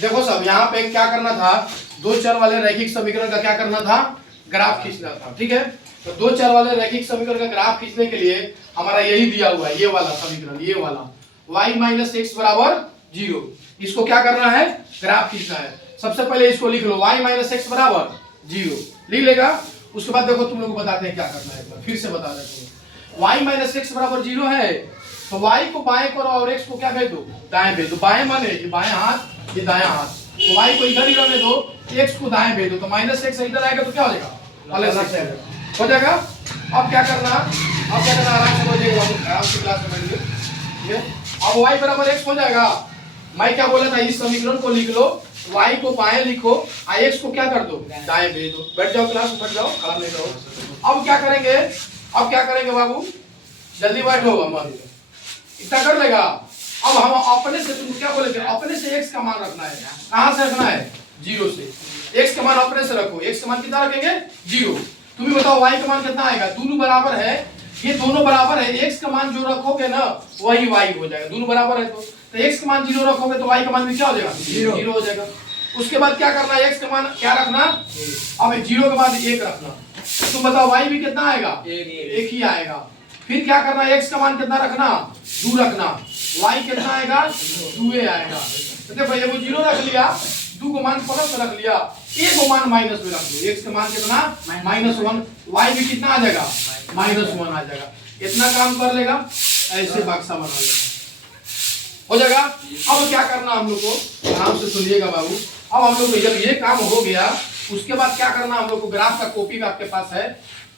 देखो सब यहाँ पे क्या करना था, दो चर वाले रैखिक समीकरण का क्या करना था, ग्राफ खींचना था। ठीक है, तो दो चर वाले रैखिक समीकरण का ग्राफ खींचने के लिए हमारा यही दिया हुआ है, ये वाला समीकरण, ये वाला y माइनस एक्स बराबर 0। इसको क्या करना है, ग्राफ खींचना है। सबसे पहले इसको लिख लो, y माइनस एक्स बराबर 0 लिख लेगा। उसके बाद देखो तुम लोग को बताते हैं क्या करना है, एक बार फिर से बता देते हैं। y माइनस एक्स बराबर 0 है तो y को बाएं करो और x को क्या भेज दो, दाएं भेज दो। बाएं माने ये बाएं हाथ, ये दायां हाथ, तो y को इधर ही रहने दो, x को दाएं भेज दो, तो माइनस एक्स इधर आएगा तो क्या हो जाएगा, प्लस एक्स हो जाएगा। अब क्या करना, आराम से हो जाएगा, आराम से क्लास में बैठिए। अब y बराबर x हो जाएगा। मैं क्या बोला था, इस समीकरण को लिख लो, y को बाएं लिखो और x को क्या कर दो, दाएं भेज दो। बैठ जाओ क्लास में, बैठ जाओ, आराम नहीं करो। अब क्या करेंगे बाबू, जल्दी बैठो, हम इतना कर लेगा। अब हम अपने से, तुम क्या बोले थे, अपने से x का मान रखना है। कहां से रखना है, 0 से। x का मान अपने से रखो, x का मान कितना रखेंगे, 0। तुम ही बताओ y का मान कितना आएगा, दोनों बराबर है, ये दोनों बराबर है, x का मान जो रखोगे ना वही y हो जाएगा, दोनों बराबर है। तो x का मान 0 रखोगे तो y का मान भी क्या हो जाएगा, 0 हो जाएगा। उसके बाद क्या करना है, x का मान क्या रखना, अब 0 के बाद 1 रखना। तुम बताओ y भी कितना आएगा, 1 ही आएगा। फिर क्या करना है, x का मान कितना रखना, 2 रखना, y कितना आएगा, 2 आएगा। तो देखो ये वो 0 रख लिया, 2 को मान प्लस रख लिया, 1 को मान माइनस में रख दो। x का मान कितना, -1, y भी कितना आ जाएगा, -1 आ जाएगा। इतना काम कर लेगा, ऐसे बक्सा बना लेगा, हो जाएगा। अब क्या करना हम लोग को, आराम से सुनिएगा बाबू। अब हम लोग को जब ये काम हो गया, उसके बाद क्या करना हम लोग को, ग्राफ का कॉपी का आपके पास है,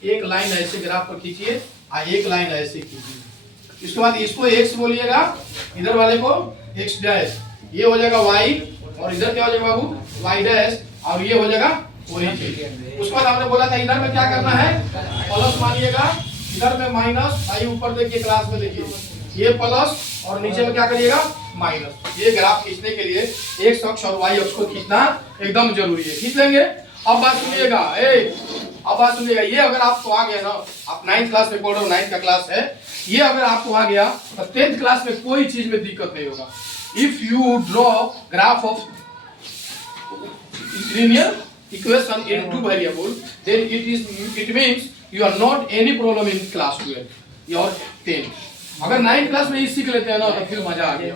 एक लाइन ऐसे ग्राफ पर खींचिए और एक लाइन ऐसे खींचिए। इसके बाद इसको x बोलिएगा, इधर वाले को x डैश, ये हो जाएगा y, और इधर क्या हो जाएगा बाबू, y डैश, और ये हो जाएगा ओरिजिन। उसके बाद हमने बोला था इधर में क्या करना है, प्लस मानिएगा, इधर में माइनस, आई ऊपर देखिए क्लास में देखिए, ये प्लस और नीचे में क्या करिएगा, माइनस। ये ग्राफ खींचने के लिए x अक्ष और y अक्ष को खींचना एकदम जरूरी है, खींच लेंगे। अब बात सुनिएगा, अब बात सुनिएगा, ये अगर आपको आ गया ना, आप 9th क्लास में पढ़ रहे हो, 9th का क्लास है, ये अगर आपको आ गया तो 10th क्लास में कोई चीज में दिक्कत नहीं होगा। If you draw graph of linear equation in two variable, then it means you are not any problem in class 12 or 10। अगर 9th क्लास में ये सीख लेते हैं ना तो फिर मजा आ गया।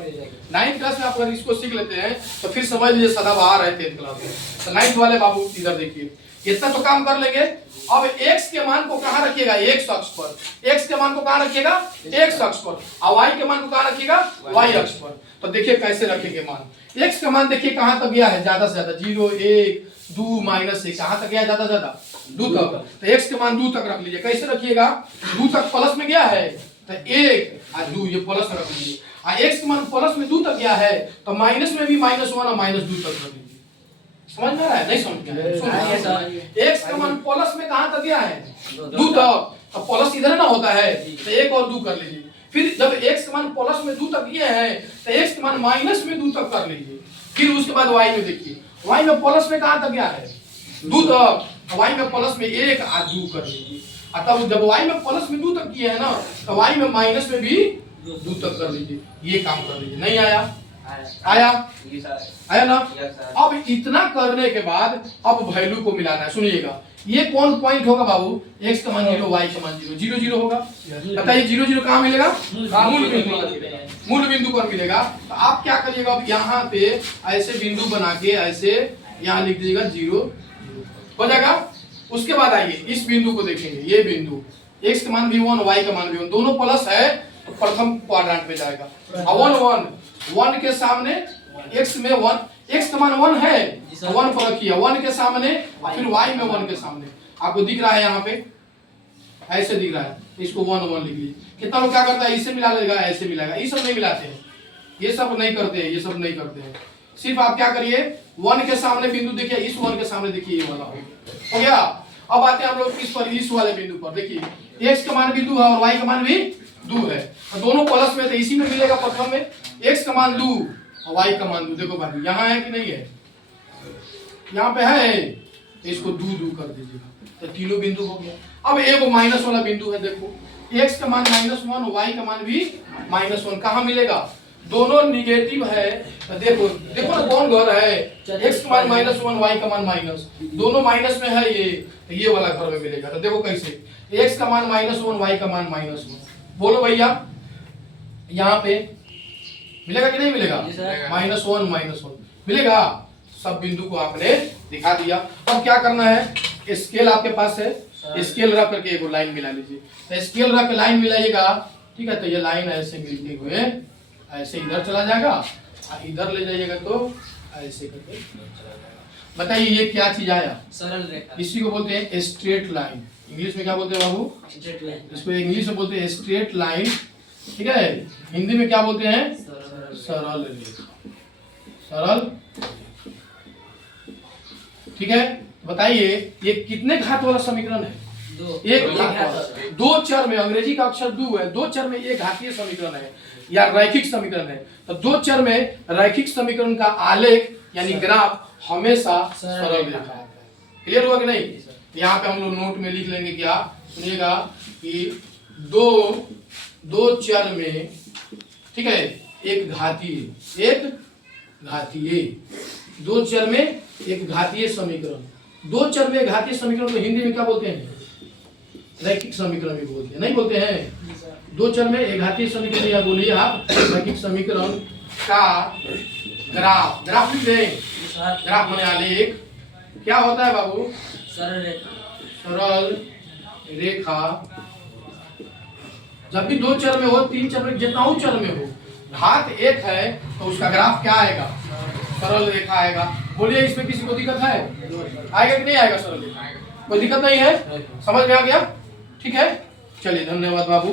9th क्लास में आप अगर इसको सीख लेते हैं तो फिर समझ लीजिए सदाबहार है 10th क्लास में। तो 9th वाले बाबू इधर देखिए, इतना तो काम कर लेंगे। अब x के मान को कहां रखिएगा, x अक्ष पर। x के मान को कहां रखिएगा, x अक्ष पर, और y के मान को कहां रखिएगा, y अक्ष पर। तो देखिए कैसे रखेंगे मान, x का मान देखिए कहां तक गया है, ज्यादा से ज्यादा 0 1 2 -1, कहां तक गया, ज्यादा से ज्यादा 2 तक। तो x के मान 2 तक रख लीजिए। कैसे रखिएगा, 2 तक प्लस में गया है तो 1 और 2 ये प्लस रख लीजिए, और x के मान प्लस में 2 तक गया है तो माइनस में भी -1 और -2 तक रख लीजिए। समझ में आ रहा है, नहीं समझ में आ रहा है। x का मान प्लस में कहां तक गया है, 2 तक, तो प्लस इधर ना होता है तो 1 और 2 कर लीजिए। फिर जब x का मान प्लस में 2 तक गया है तो x का मान माइनस में 2 तक कर लीजिए। फिर उसके बाद y में देखिए, y में प्लस में कहां तक गया है, 2 तक, y में प्लस में 1 और 2 कर लीजिए। और तब जब y में प्लस में 2 तक किया है ना तो y में माइनस में भी 2 तक कर लीजिए। ये काम कर लीजिए। नहीं आया, आया ना। अब इतना करने के बाद अब वैल्यू को मिलाना है। सुनिएगा, ये कौन पॉइंट होगा बाबू, x का मान 0 y का मान 0 0 0 होगा। बताइए 0 0 कहां मिलेगा, मूल बिंदु पर मिलेगा। तो आप क्या करिएगा, अब यहाँ पे ऐसे बिंदु बना के ऐसे यहाँ लिख दीजिएगा 0 हो जाएगा। उसके बाद आइए इस बिंदु को देखेंगे, ये बिंदु x का मान भी 1 y का मान भी 1, दोनों प्लस है तो प्रथम क्वाड्रेंट में जाएगा। 1 के सामने x में 1, x का मान 1 है तो 1 पर रखिए, 1 के सामने और फिर y में 1 के सामने। आपको दिख रहा है यहाँ पे ऐसे दिख रहा है, इसको 1 1 लिख लीजिए। कितना लोग क्या करता है, इसे मिला लेगा, ऐसे मिलाएगा। ये सब नहीं मिलाते हैं, ये सब नहीं करते हैं, ये सब नहीं करते हैं। सिर्फ आप क्या करिए, 1 के सामने बिंदु देखिए, इस 1 के सामने देखिए, ये वाला हो गया। अब आते हैं हम लोग किस पर, इस वाले बिंदु पर। देखिए x का मान भी 2 है और y का मान भी 2 है, तो दोनों प्लस में, तो इसी में मिलेगा प्रथम में। x का मान 2 और y का मान 2। देखो भाई यहाँ है कि नहीं है, यहाँ पे है, इसको 2 2 कर दीजिएगा तो तीनों बिंदु हो गया। अब एक माइनस वाला बिंदु है, देखो x का मान -1, y का मान भी -1, कहाँ मिलेगा, दोनों निगेटिव है तो देखो देखो ना कौन घर है, x का मान -1 y का मान माइनस, दोनों माइनस में है ये वाला घर में मिलेगा। तो देखो कैसे, x का मान -1 y का मान -1, बोलो भैया यहाँ पे मिलेगा कि नहीं मिलेगा? -1 मिलेगा। सब बिंदु को आपने दिखा दिया। अब क्या करना है, स्केल आपके पास है, स्केल रख करके एक लाइन मिला लीजिए। तो स्केल रख के लाइन मिलाइएगा, ठीक है। तो ये लाइन ऐसे मिलते हुए ऐसे इधर चला जाएगा और इधर ले जाइएगा तो ऐसे करके चला जाएगा। बताइए ये क्या चीज आया? सरल रेखा। इसी को बोलते हैं स्ट्रेट लाइन। इंग्लिश में क्या बोलते हैं बाबू? Straight line. इसको इंग्लिश में बोलते हैं स्ट्रेट लाइन, ठीक है। हिंदी में क्या बोलते हैं? सरल रेखा। सरल, ठीक है। बताइए ये कितने घात वाला समीकरण है? एक घात। दो चर में, अंग्रेजी का अक्षर दो है, दो चर में एक घातीय समीकरण है या रैखिक समीकरण है। तो दो चर में रैखिक समीकरण का आलेख यानी ग्राफ हमेशा सरल रेखा है। क्लियर हुआ कि नहीं? यहाँ पे हम लोग नोट में लिख लेंगे क्या, सुनिएगा कि दो चर में, ठीक है, एक घातीय दो चर में एक घातीय समीकरण। दो चर में घातीय समीकरण को हिंदी में क्या बोलते हैं? रैखिक समीकरण भी बोलते हैं, नहीं बोलते हैं? दो चर में एक घातीय समीकरण, या बोलिए आप रैखिक समीकरण का ग्राफ लिख दें। ग्राफ माने आलेख। क्या होता है बाबू? सरल रेखा। सरल रेखा। जब भी दो चर में हो, तीन चर में, जितना चर में हो, घात एक है तो उसका ग्राफ क्या आएगा? सरल रेखा आएगा। बोलिए इसमें किसी को दिक्कत है? आएगा कि नहीं आएगा? सरल रेखा कोई दिक्कत नहीं है, समझ में आ गया? ठीक है, चलिए धन्यवाद बाबू।